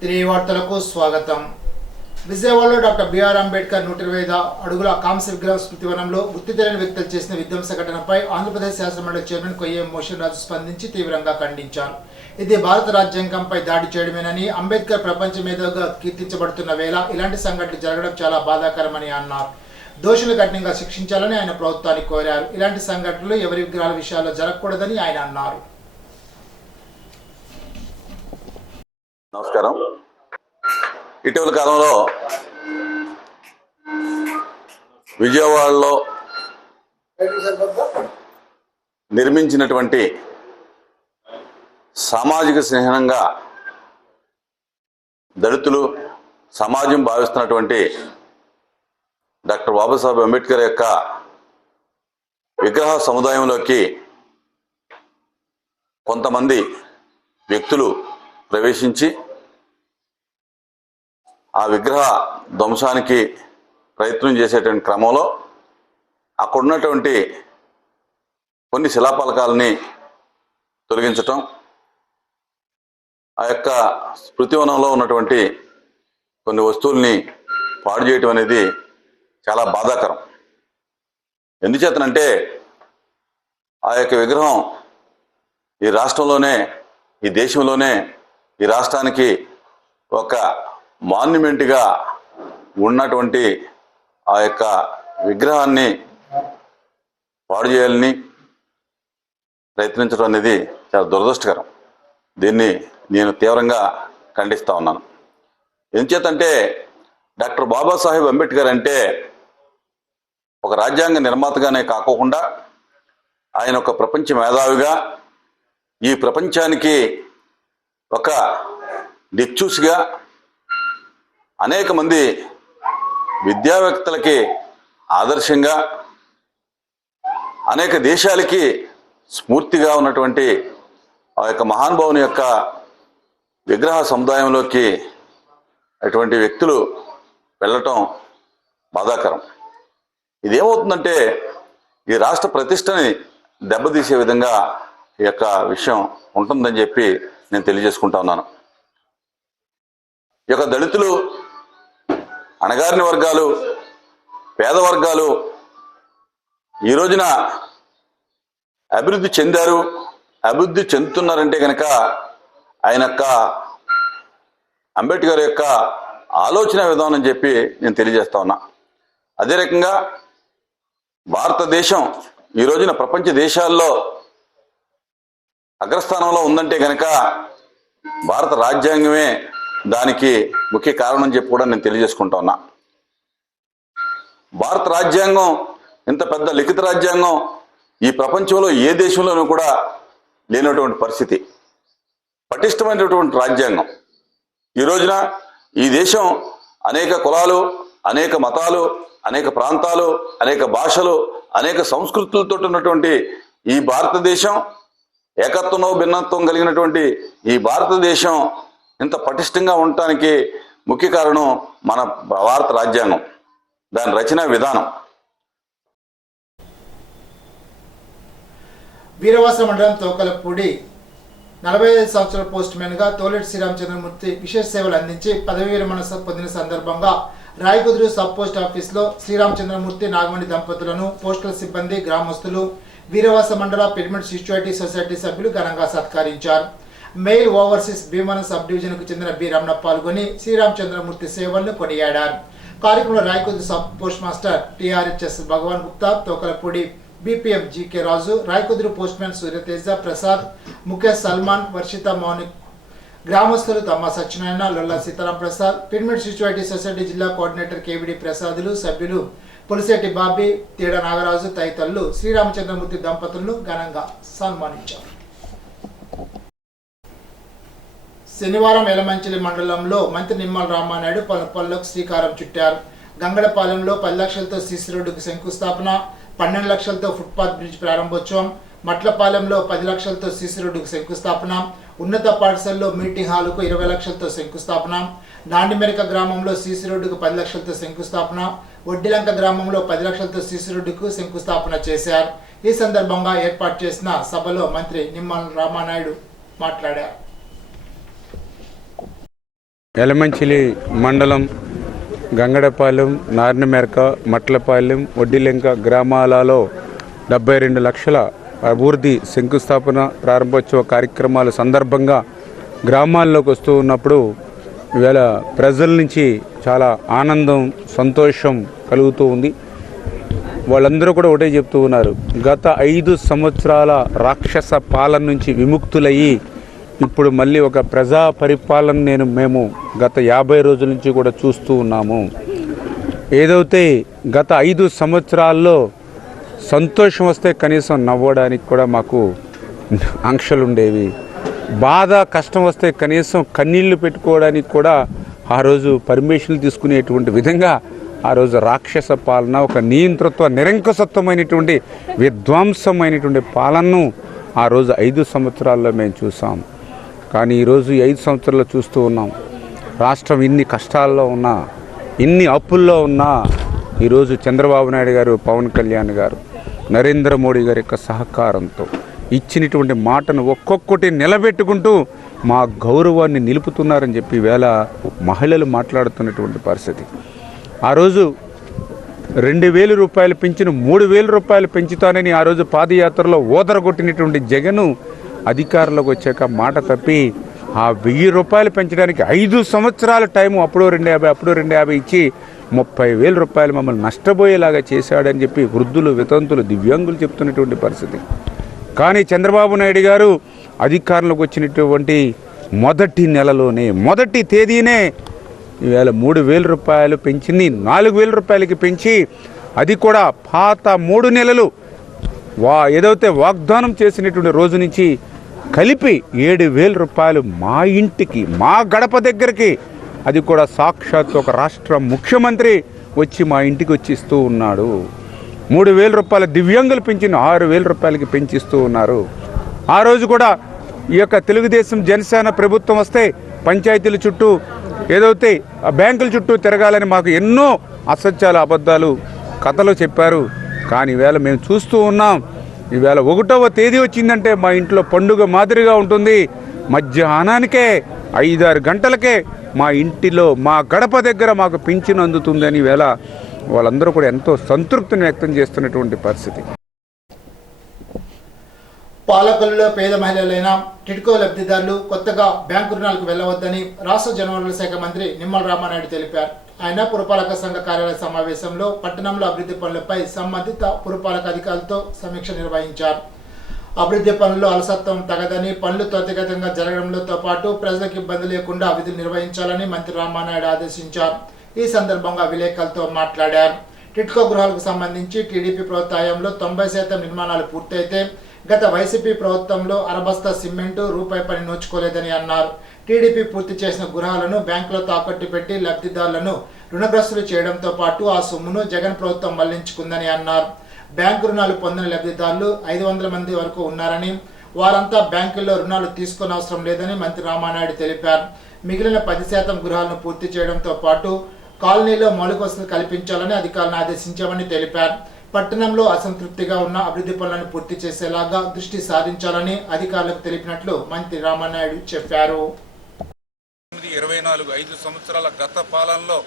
తిరిగి వార్తలకు స్వాగతం. విజయవాడలో డాక్టర్ బిఆర్ అంబేద్కర్ 125 అడుగుల కాంస్య విగ్రహ స్మృతివనంలో గుర్తు తెలియని వ్యక్తులు చేసిన విధ్వంస ఘటనపై ఆంధ్రప్రదేశ్ శాసనమండలి చైర్మన్ కొయ్యం మోషన్ రాజు స్పందించి తీవ్రంగా ఖండించారు. ఇది భారత రాజ్యాంగంపై దాడి చేయడమేనని, అంబేద్కర్ ప్రపంచ మేధావిగా కీర్తించబడుతున్న వేళ ఇలాంటి సంఘటనలు జరగడం చాలా బాధాకరమని అన్నారు. దోషులు కఠినంగా శిక్షించాలని ఆయన ప్రభుత్వాన్ని కోరారు. ఇలాంటి సంఘటనలు ఎవరి విగ్రహాల విషయాల్లో జరగకూడదని ఆయన అన్నారు. నమస్కారం. ఇటీవల కాలంలో విజయవాడలో నిర్మించినటువంటి సామాజిక చిహ్నంగా దళితులు సమాజం భావిస్తున్నటువంటి డాక్టర్ బాబాసాహెబ్ అంబేద్కర్ యొక్క విగ్రహ సముదాయంలోకి కొంతమంది వ్యక్తులు ప్రవేశించి ఆ విగ్రహ ధ్వంసానికి ప్రయత్నం చేసేటువంటి క్రమంలో అక్కడ ఉన్నటువంటి కొన్ని శిలాఫలకాలని తొలగించటం, ఆ యొక్క స్మృతివనంలో ఉన్నటువంటి కొన్ని వస్తువుల్ని పాడు చేయటం అనేది చాలా బాధాకరం. ఎందుచేతనంటే ఆ యొక్క విగ్రహం ఈ రాష్ట్రంలోనే, ఈ దేశంలోనే, ఈ రాష్ట్రానికి ఒక మాన్యుమెంట్గా ఉన్నటువంటి ఆ యొక్క విగ్రహాన్ని పాడు చేయాలని ప్రయత్నించడం అనేది చాలా దురదృష్టకరం. దీన్ని నేను తీవ్రంగా ఖండిస్తూ ఉన్నాను. ఎందుచేతంటే డాక్టర్ బాబాసాహెబ్ అంబేద్కర్ అంటే ఒక రాజ్యాంగ నిర్మాతగానే కాకోకుండా ఆయన ఒక ప్రపంచ మేధావిగా, ఈ ప్రపంచానికి ఒక దిక్చూసిగా, అనేక మంది విద్యావేత్తలకి ఆదర్శంగా, అనేక దేశాలకి స్ఫూర్తిగా ఉన్నటువంటి ఆ యొక్క మహానుభావుని యొక్క విగ్రహ సముదాయంలోకి అటువంటి వ్యక్తులు వెళ్ళటం బాధాకరం. ఇదేమవుతుందంటే ఈ రాష్ట్ర ప్రతిష్టని దెబ్బతీసే విధంగా ఈ యొక్క విషయం ఉంటుందని చెప్పి నేను తెలియజేసుకుంటా ఉన్నాను. ఈ యొక్క దళితులు, అణగారిన వర్గాలు, పేద వర్గాలు ఈ రోజున అభివృద్ధి చెందారు, అభివృద్ధి చెందుతున్నారంటే కనుక ఆయన యొక్క అంబేద్కర్ యొక్క ఆలోచన విధానం అని చెప్పి నేను తెలియజేస్తా ఉన్నా. అదే రకంగా భారతదేశం ఈ రోజున ప్రపంచ దేశాల్లో అగ్రస్థానంలో ఉందంటే కనుక భారత రాజ్యాంగమే దానికి ముఖ్య కారణం అని చెప్పి కూడా నేను తెలియజేసుకుంటా ఉన్నా. భారత రాజ్యాంగం, ఇంత పెద్ద లిఖిత రాజ్యాంగం ఈ ప్రపంచంలో ఏ దేశంలోనూ కూడా లేనటువంటి పరిస్థితి. పటిష్టమైనటువంటి రాజ్యాంగం. ఈ రోజున ఈ దేశం అనేక కులాలు, అనేక మతాలు, అనేక ప్రాంతాలు, అనేక భాషలు, అనేక సంస్కృతులతో ఉన్నటువంటి ఈ భారతదేశం, ఏకత్వంలో భిన్నత్వం కలిగినటువంటి ఈ భారతదేశం ఇంత పటిష్టంగా ఉండటానికి ముఖ్య కారణం మన భారత రాజ్యాంగం, దాని రచన విధానం. వీరవాస మండలం తోకలపూడి 45 సంవత్సరాల పోస్ట్ మ్యాన్ గా తోలేటి శ్రీరామచంద్రమూర్తి విశేష సేవలు అందించి పదవి విరమణ పొందిన సందర్భంగా రాయకుదురు సబ్ పోస్ట్ ఆఫీస్లో శ్రీరామచంద్రమూర్తి నాగమణి దంపతులను పోస్టల్ సిబ్బంది, గ్రామస్తులు, వీరవాస మండల పిరమిడ్ సిస్చువాలిటీ సొసైటీ సభ్యులు ఘనంగా సత్కరించారు. మెయిల్ ఓవర్సీస్ భీమవరం సబ్ డివిజన్కు చెందిన బి రమణ పాల్గొని శ్రీరామచంద్రమూర్తి సేవలను కొనియాడారు. కార్యక్రమంలో రాయకుదురు సబ్ పోస్ట్ మాస్టర్ టిఆర్హెచ్ఎస్ భగవాన్ గుప్తా, తోకలపూడి బీపీఎం జీకే రాజు, రాయకుదురు పోస్ట్ మ్యాన్ సూర్యతేజ ప్రసాద్, ముఖేష్ సల్మాన్, వర్షిత మౌనిక్, గ్రామస్తులు తమ్మ సత్యనారాయణ, లొల్ల సీతారాం ప్రసాద్, పిరమిడ్ సిస్చువాలిటీ సొసైటీ జిల్లా కోఆర్డినేటర్ కేవిడి ప్రసాదులు, సభ్యులు పులిశెట్టి బాబీ, తేడ నాగరాజు తదితరులు శ్రీరామచంద్రమూర్తి దంపతులను ఘనంగా సన్మానించారు. శనివారం ఎలమంచిలి మండలంలో మంత్రి నిమ్మల రామానాయుడు పలు పనులకు శ్రీకారం చుట్టారు. గంగడపాలెంలో 10 లక్షలతో సీసీ రోడ్డుకు శంకుస్థాపన, 12 లక్షలతో ఫుట్పాత్ బ్రిడ్జ్ ప్రారంభోత్సవం, మట్లపాలెంలో 10 లక్షలతో సీసీ రోడ్డుకు శంకుస్థాపన, ఉన్నత పాఠశాలలో మీటింగ్ హాలుకు 20 లక్షలతో శంకుస్థాపన, నాండిమెరక గ్రామంలో సీసీ రోడ్డుకు 10 లక్షలతో శంకుస్థాపన, వడ్డిలంక గ్రామంలో 10 లక్షలతో సీసీ రోడ్డుకు శంకుస్థాపన చేశారు. ఈ సందర్భంగా ఏర్పాటు చేసిన సభలో మంత్రి నిమ్మల రామానాయుడు మాట్లాడారు. ఎలమంచిలి మండలం గంగడపాలెం, నార్నమెరక, మట్లపాలెం, వడ్డిలెంక గ్రామాలలో 72 లక్షల అభివృద్ధి శంకుస్థాపన ప్రారంభోత్సవ కార్యక్రమాల సందర్భంగా గ్రామాల్లోకి వస్తూ ఉన్నప్పుడు ఇవాళ ప్రజల నుంచి చాలా ఆనందం, సంతోషం కలుగుతూ ఉంది. వాళ్ళందరూ కూడా ఒకటే చెప్తూ ఉన్నారు, గత 5 సంవత్సరాల రాక్షస పాలన నుంచి విముక్తులయ్యి ఇప్పుడు మళ్ళీ ఒక ప్రజా పరిపాలన మేము గత 50 రోజుల నుంచి కూడా చూస్తూ ఉన్నాము. ఏదైతే గత 5 సంవత్సరాల్లో సంతోషం వస్తే కనీసం నవ్వడానికి కూడా మాకు ఆంక్షలు ఉండేవి, బాధ కష్టం వస్తే కనీసం కన్నీళ్లు పెట్టుకోవడానికి కూడా ఆ రోజు పర్మిషన్లు తీసుకునేటువంటి విధంగా ఆ రోజు రాక్షస పాలన, ఒక నియంతృత్వ నిరంకుశత్వమైనటువంటి విధ్వంసమైనటువంటి పాలనను ఆ రోజు 5 సంవత్సరాల్లో మేము చూసాం. కానీ ఈరోజు 5 సంవత్సరాల్లో చూస్తూ ఉన్నాం, రాష్ట్రం ఇన్ని కష్టాల్లో ఉన్నా, ఇన్ని అప్పుల్లో ఉన్నా ఈరోజు చంద్రబాబు నాయుడు గారు, పవన్ కళ్యాణ్ గారు, నరేంద్ర మోడీ గారి యొక్క సహకారంతో ఇచ్చినటువంటి మాటను ఒక్కొక్కటి నిలబెట్టుకుంటూ మా గౌరవాన్ని నిలుపుతున్నారని చెప్పి వేళ మహిళలు మాట్లాడుతున్నటువంటి పరిస్థితి. ఆ రోజు 2,000 రూపాయలు పెంచిన 3,000 రూపాయలు పెంచుతానని ఆ రోజు పాదయాత్రలో ఓదరగొట్టినటువంటి జగను అధికారంలోకి వచ్చాక మాట తప్పి ఆ 1,000 రూపాయలు పెంచడానికి 5 సంవత్సరాల టైము, అప్పుడు 250 ఇచ్చి 30,000 రూపాయలు మమ్మల్ని నష్టపోయేలాగా చేశాడని చెప్పి వృద్ధులు, వితంతులు, దివ్యాంగులు చెప్తున్నటువంటి పరిస్థితి. కానీ చంద్రబాబు నాయుడు గారు అధికారంలోకి వచ్చినటువంటి మొదటి నెలలోనే, మొదటి తేదీనే ఈవేళ 3,000 రూపాయలు పెంచింది 4,000 రూపాయలకి పెంచి, అది కూడా పాత 3 నెలలు ఏదైతే వాగ్దానం చేసినటువంటి రోజు నుంచి కలిపి 7,000 రూపాయలు మా ఇంటికి, మా గడప దగ్గరికి, అది కూడా సాక్షాత్ ఒక రాష్ట్ర ముఖ్యమంత్రి వచ్చి మా ఇంటికి వచ్చి ఇస్తూ ఉన్నాడు. 3,000 రూపాయల దివ్యాంగులు పెంచిన 6,000 రూపాయలకి పెంచిస్తూ ఉన్నారు. ఆ రోజు కూడా ఈ యొక్క తెలుగుదేశం జనసేన ప్రభుత్వం వస్తే పంచాయతీల చుట్టూ, ఏదైతే బ్యాంకుల చుట్టూ తిరగాలని మాకు ఎన్నో అసత్యాలు, అబద్ధాలు, కథలు చెప్పారు. కానీ ఈవేళ మేము చూస్తూ ఉన్నాం, ఈవేళ 1వ తేదీ వచ్చిందంటే మా ఇంట్లో పండుగ మాదిరిగా ఉంటుంది. మధ్యాహ్నానికే 5-6 గంటలకే మా ఇంటిలో, మా గడప దగ్గర మాకు పింఛను అందుతుందని ఈవేళ వాళ్ళందరూ కూడా ఎంతో సంతృప్తిని వ్యక్తం చేస్తున్నటువంటి పరిస్థితి. పాలకొల్లులో పేద మహిళలైన టిడ్కో లబ్ధిదారులు కొత్తగా బ్యాంకు రుణాలకు వెళ్లవద్దని రాష్ట్ర జలవనరుల శాఖ మంత్రి నిమ్మల రామానాయుడు తెలిపారు. ఆయన పురపాలక సంఘ కార్యాలయ సమావేశంలో పట్టణంలో అభివృద్ధి పనులపై సంబంధిత పురపాలక అధికారులతో సమీక్ష నిర్వహించారు. అభివృద్ధి పనుల్లో అలసత్వం తగదని, పనులు త్వరితగతంగా జరగడంతో పాటు ప్రజలకు ఇబ్బంది లేకుండా విధులు నిర్వహించాలని మంత్రి రామానాయుడు ఆదేశించారు. ఈ సందర్భంగా విలేకరులతో మాట్లాడారు. టిడ్కో గృహాలకు సంబంధించి టీడీపీ ప్రభుత్వ హయాంలో 90% నిర్మాణాలు పూర్తయితే గత వైసీపీ ప్రభుత్వంలో అరబస్తా సిమెంటు, రూపాయి పని నోచుకోలేదని అన్నారు. టీడీపీ పూర్తి చేసిన గృహాలను బ్యాంకులో తాకట్టు పెట్టి లబ్ధిదారులను రుణగ్రస్తులు చేయడంతో పాటు ఆ సొమ్మును జగన్ ప్రభుత్వం మళ్లించుకుందని అన్నారు. బ్యాంకు రుణాలు పొందిన లబ్ధిదారులు 500 మంది వరకు ఉన్నారని, వారంతా బ్యాంకుల్లో రుణాలు తీసుకోనవసరం లేదని మంత్రి రామానాయుడు తెలిపారు. మిగిలిన 10% గృహాలను పూర్తి చేయడంతో పాటు కాలనీలో మౌలిక వసతులు కల్పించాలని అధికారులను ఆదేశించామని తెలిపారు. పట్టణంలో అసంతృప్తిగా ఉన్న అభివృద్ధి పనులను పూర్తి చేసేలాగా దృష్టి సారించాలని అధికారులకు తెలిపినట్లు మంత్రి రామానాయుడు చెప్పారు. 5 సంవత్సరాల గత పాలనలో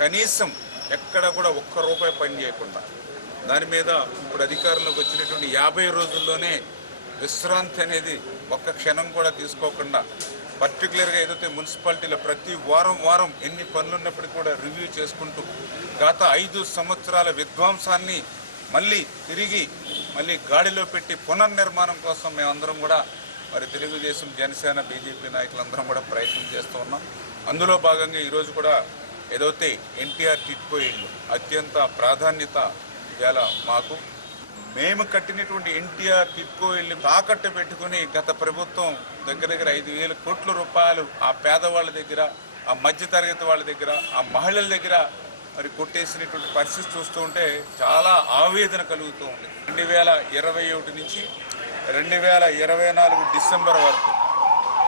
కనీసం ఎక్కడ కూడా ఒక్క రూపాయి పని చేయకుండా, దాని మీద ఇప్పుడు అధికారంలోకి వచ్చినటువంటి 50 రోజుల్లోనే విశ్రాంతి అనేది ఒక్క క్షణం కూడా తీసుకోకుండా, పర్టికులర్గా ఏదైతే మున్సిపాలిటీలో ప్రతి వారం ఎన్ని పనులు ఉన్నప్పటికీ కూడా రివ్యూ చేసుకుంటూ గత 5 సంవత్సరాల విధ్వంసాన్ని మళ్ళీ గాడిలో పెట్టి పునర్నిర్మాణం కోసం మేమందరం కూడా మరి తెలుగుదేశం, జనసేన, బీజేపీ నాయకులందరం కూడా ప్రయత్నం చేస్తూ ఉన్నాం. అందులో భాగంగా ఈరోజు కూడా ఏదైతే ఎన్టీఆర్ టిడ్కో ఇళ్ళు అత్యంత ప్రాధాన్యత ఇవాళ మాకు, మేము కట్టినటువంటి ఎన్టీఆర్ టిడ్కో ఇళ్ళు తాకట్టు పెట్టుకుని గత ప్రభుత్వం దగ్గర 5,000 కోట్ల రూపాయలు ఆ పేదవాళ్ళ దగ్గర, ఆ మధ్యతరగతి వాళ్ళ దగ్గర, ఆ మహిళల దగ్గర మరి కొట్టేసినటువంటి పరిస్థితి చూస్తూ ఉంటే చాలా ఆవేదన కలుగుతూ ఉంది. 2021 నుంచి 2024 డిసెంబర్ వరకు,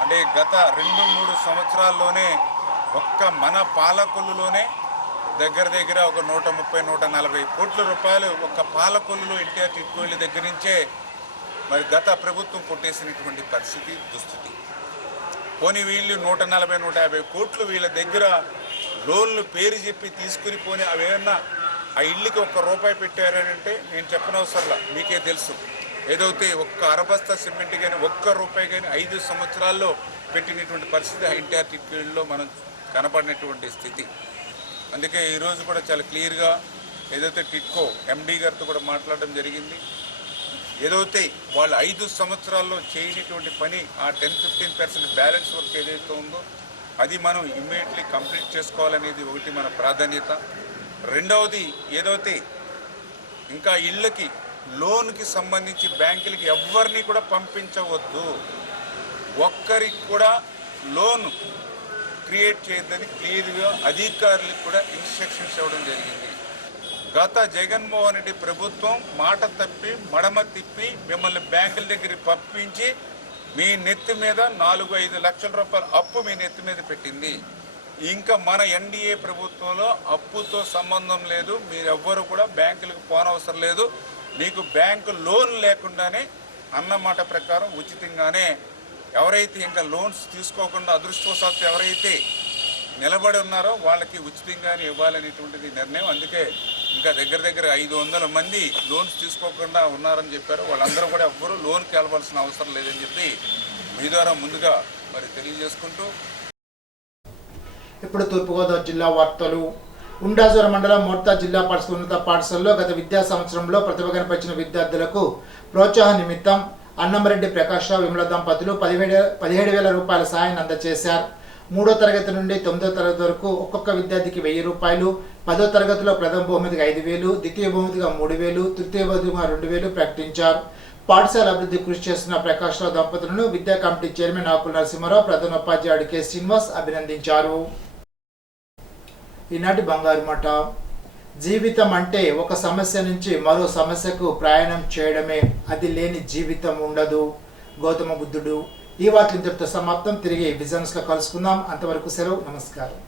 అంటే గత 2-3 సంవత్సరాల్లోనే ఒక్క మన పాలకొల్లులోనే దగ్గర ఒక 130-140 కోట్ల రూపాయలు ఒక్క పాలకొల్లులో ఎన్టీఆర్ టిడ్కో ఇళ్ళ దగ్గర నుంచే మరి గత ప్రభుత్వం కొట్టేసినటువంటి పరిస్థితి, దుస్థితి. పోనీ వీళ్ళు 140-150 కోట్లు వీళ్ళ దగ్గర లోన్లు పేరు చెప్పి తీసుకుని పోనీ అవేమన్నా ఆ ఇల్లుకి ₹1 పెట్టారంటే నేను చెప్పనవసరంలా, మీకే తెలుసు. ఏదైతే ఒక్క అరబస్తా సిమెంట్ కానీ ₹1 కానీ 5 సంవత్సరాల్లో పెట్టినటువంటి పరిస్థితి ఎన్టీఆర్ టిట్కోయిల్లో మనం కనపడినటువంటి స్థితి. అందుకే ఈరోజు కూడా చాలా క్లియర్గా ఏదైతే టిట్కో ఎండీ గారితో కూడా మాట్లాడడం జరిగింది. ఏదైతే వాళ్ళు 5 సంవత్సరాల్లో చేయనటువంటి పని ఆ 10-15% బ్యాలెన్స్ వర్క్ ఏదైతే ఉందో అది మనం ఇమ్మీడియట్లీ కంప్లీట్ చేసుకోవాలనేది ఒకటి మన ప్రాధాన్యత. రెండవది ఏదైతే ఇంకా ఇళ్ళకి లోన్కి సంబంధించి బ్యాంకులకి ఎవరిని కూడా పంపించవద్దు, ఒక్కరికి కూడా లోన్ క్రియేట్ చేయొద్దని క్లియర్గా అధికారులకు కూడా ఇన్స్ట్రక్షన్స్ ఇవ్వడం జరిగింది. గత జగన్మోహన్ రెడ్డి ప్రభుత్వం మాట తప్పి మడమ తిప్పి మిమ్మల్ని బ్యాంకుల దగ్గరికి పంపించి మీ నెత్తి మీద 4-5 లక్షల రూపాయల అప్పు మీ నెత్తి మీద పెట్టింది. ఇంకా మన ఎన్డీఏ ప్రభుత్వంలో అప్పుతో సంబంధం లేదు, మీరెవ్వరూ కూడా బ్యాంకులకు పోనవసరం లేదు, మీకు బ్యాంకు లోన్ లేకుండానే అన్నమాట ప్రకారం ఉచితంగానే ఎవరైతే ఇంకా లోన్స్ తీసుకోకుండా అదృష్టవశాత్తు ఎవరైతే నిలబడి ఉన్నారో వాళ్ళకి ఉచితంగానే ఇవ్వాలనేటువంటిది నిర్ణయం. అందుకే ఇంకా దగ్గర 500 మంది లోన్స్ తీసుకోకుండా ఉన్నారని చెప్పారు. వాళ్ళందరూ కూడా ఎవ్వరూ లోన్కి వెళ్ళవలసిన అవసరం లేదని చెప్పి మీ ద్వారా ముందుగా మరి తెలియజేసుకుంటూ, ఇప్పుడు తూర్పుగోదావరి జిల్లా వార్తలు. ఉండాజోర మండలం మోర్తా జిల్లా పరిషత్ ఉన్నత పాఠశాలలో గత విద్యా సంవత్సరంలో ప్రతిభ కనపరిచిన విద్యార్థులకు ప్రోత్సాహ నిమిత్తం అన్నంరెడ్డి ప్రకాశ్రావు విమల దంపతులు 17,000 రూపాయల సాయాన్ని అందజేశారు. 3వ తరగతి నుండి 9వ తరగతి వరకు ఒక్కొక్క విద్యార్థికి 1,000 రూపాయలు, 10వ తరగతిలో ప్రథమ బహుమతిగా 5,000, ద్వితీయ బహుమతిగా 3,000, తృతీయ బహుమతిగా 2,000 ప్రకటించారు. పాఠశాల అభివృద్ధి కృషి చేస్తున్న ప్రకాశ్రావు దంపతులను విద్యా కమిటీ చైర్మన్ ఆకుల నరసింహారావు, ప్రధాన ఉపాధ్యాయుడు కె శ్రీనివాస్ అభినందించారు. ఈనాటి బంగారు మాట. జీవితం అంటే ఒక సమస్య నుంచి మరో సమస్యకు ప్రయాణం చేయడమే, అది లేని జీవితం ఉండదు. గౌతమ బుద్ధుడు. ఈ వార్తలు ఇంతటితో సమాప్తం. తిరిగి బిజినెస్లో కలుసుకుందాం. అంతవరకు సెలవు. నమస్కారం.